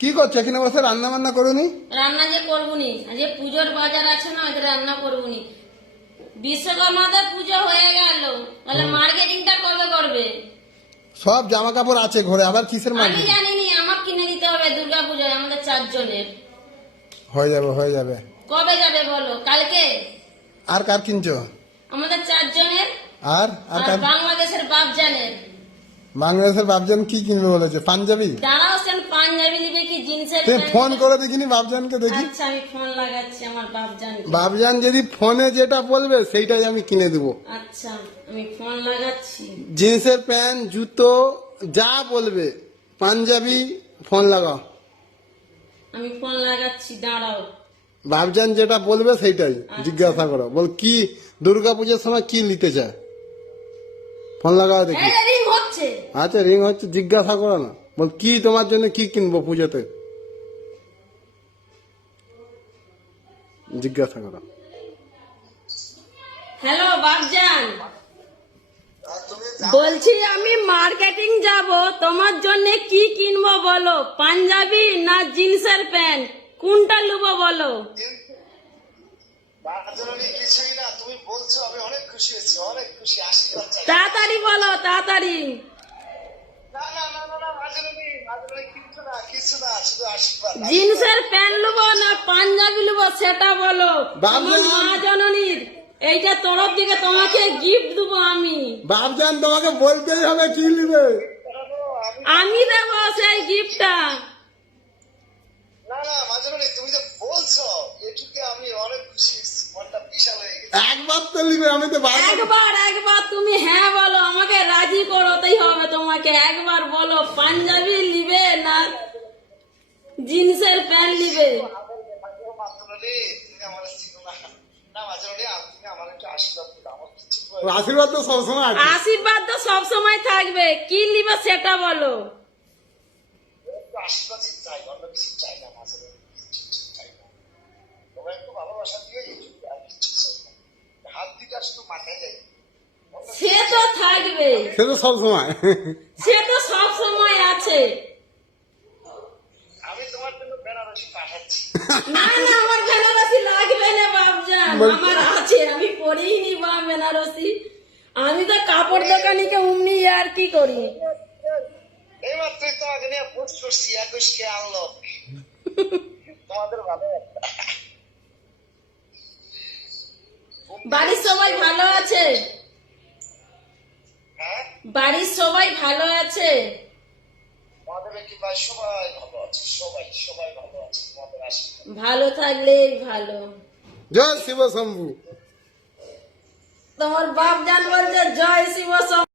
কি করছো এখানে বসে? রান্না বান্না করোনি? রান্না যে করবুনি, আজকে পুজোর বাজার আছে না, ওদের রান্না করবুনি। বিশ্বকর্মাদের পুজো হয়ে গেল, তাহলে মার্কেটিংটা কবে করবে? সব জামা কাপড় আছে ঘরে, আবার কিসের আমি মার্কেট? জানিনি, আমার কিনে দিতে হবে দুর্গা পুজোয় আমাদের 4 জনের। হয়ে যাবে হয়ে যাবে। কবে যাবে বলো? কালকে? আর কার কিনছো? আমাদের 4 জনের আর আর আর কার? বাংলাদেশের বাপজানের। বাংলাদেশের বাপজান কি কিনবে বলেছে? পাঞ্জাবি? দাঁড়াও, সেন পাঞ্জাবি নিবে কি জিন্সের তুই প্যান্ট? ফোন করে দেখিনি বাপজানকে, দেখি। আচ্ছা, আমি ফোন লাগাচ্ছি আমার বাপজানকে। বাপজান যদি ফোনে যেটা বলবে সেইটাই আমি কিনে দেবো। আচ্ছা, আমি ফোন লাগাচ্ছি। জিন্সের প্যান্ট, জুতো, যা বলবে, পাঞ্জাবি, ফোন লাগাও। আমি ফোন লাগাচ্ছি, দাঁড়াও। বাপজান যেটা বলবে সেইটাই জিজ্ঞাসা করো। বল কি দুর্গা পুজোর সময় কি নিতে চায়? ফোন লাগাও দেখি। এই রিং হচ্ছে। আচ্ছা, রিং হচ্ছে, জিজ্ঞাসা করো না। বল কি তোমার জন্য কি কিনবো পুজোতে, জিজ্ঞাসা করো। হ্যালো বাপজান, বলছি আমি মার্কেটিং যাব, তোমার জন্য কি কিনবো বলো? পাঞ্জাবি না জিন্সের প্যান্ট, কোনটা নেবো বলো? কিছুই না, তুমি বলছো, আমি অনেক খুশি হয়েছি, অনেক খুশি। আশীর্বাদ চাই। তাড়াতাড়ি বলো, তাড়াতাড়ি। না না না না না, মাঝে কিছু না, কিছু না, শুধু আশীর্বাদ। জিন্সের প্যান্ট নেবো না পাঞ্জাবি নেবো সেটা বলো। বাপজান। আমার মা জননীর এইটা তরফ থেকে তোমাকে গিফট দেবো আমি। বাপজান তোমাকে বলতেই হবে কি নিবে। আমি দেবো সেই গিফটটা। না না, মাঝে তুমি যে বলছো, এটুকে আমি অনেক খুশি, মনটা বিশাল হয়ে গেছে। একবার তো নিবে, আমি তো একবার তুমি হ্যাঁ বলো, আমাকে রাজি করতেই হবে তোমাকে। একবার বলো, পাঞ্জাবি নিবে না জিন্সের প্যান্ট নিবে? তুমি আমার চিনো না। না মাঝে তুমি আমার একটু আশীর্বাদ দিও, আমার কিছু আশীর্বাদ তো সবসময় আছে। আশীর্বাদ তো সবসময় থাকবে, কি নিবে সেটা বলো। আশীর্বাদ চাই, অন্য কিছু চাই না। মাঝে চাই না, তোমরা একটু ভালোবাসা দিয়ে আর কিছু চাই না। হাত দিটা শুধু মাথায় যাই। সে তো থাকবে, সে তো সবসময়। সে তো সব সময় আছে। আমি তোমার জন্য বেনারসি পাঠাচ্ছি। না না, আমার বেনারসি লাগবে না বাপজান, আমার আছে, আমি পরেই নিব বেনারসি। আমি তো কাপড় দোকানিকে অমনি আর কি করি। এই মাত্রই তোমাকে নিয়ে পোস্ট করছি, 21 কে আনলো। তোমাদের ভালো একটা। বাড়ির সবাই ভালো আছে? হ্যাঁ, বাড়ির সবাই ভালো আছে? তোমাদের কি ভাই সবাই ভালো আছে, সবাই সবাই ভালো আছে, তোমাদের আশীর্বাদ। ভালো থাকলেই ভালো। জয় শিব শম্ভু। তোমার বাপ জান বলছে জয় শিব শম্ভু।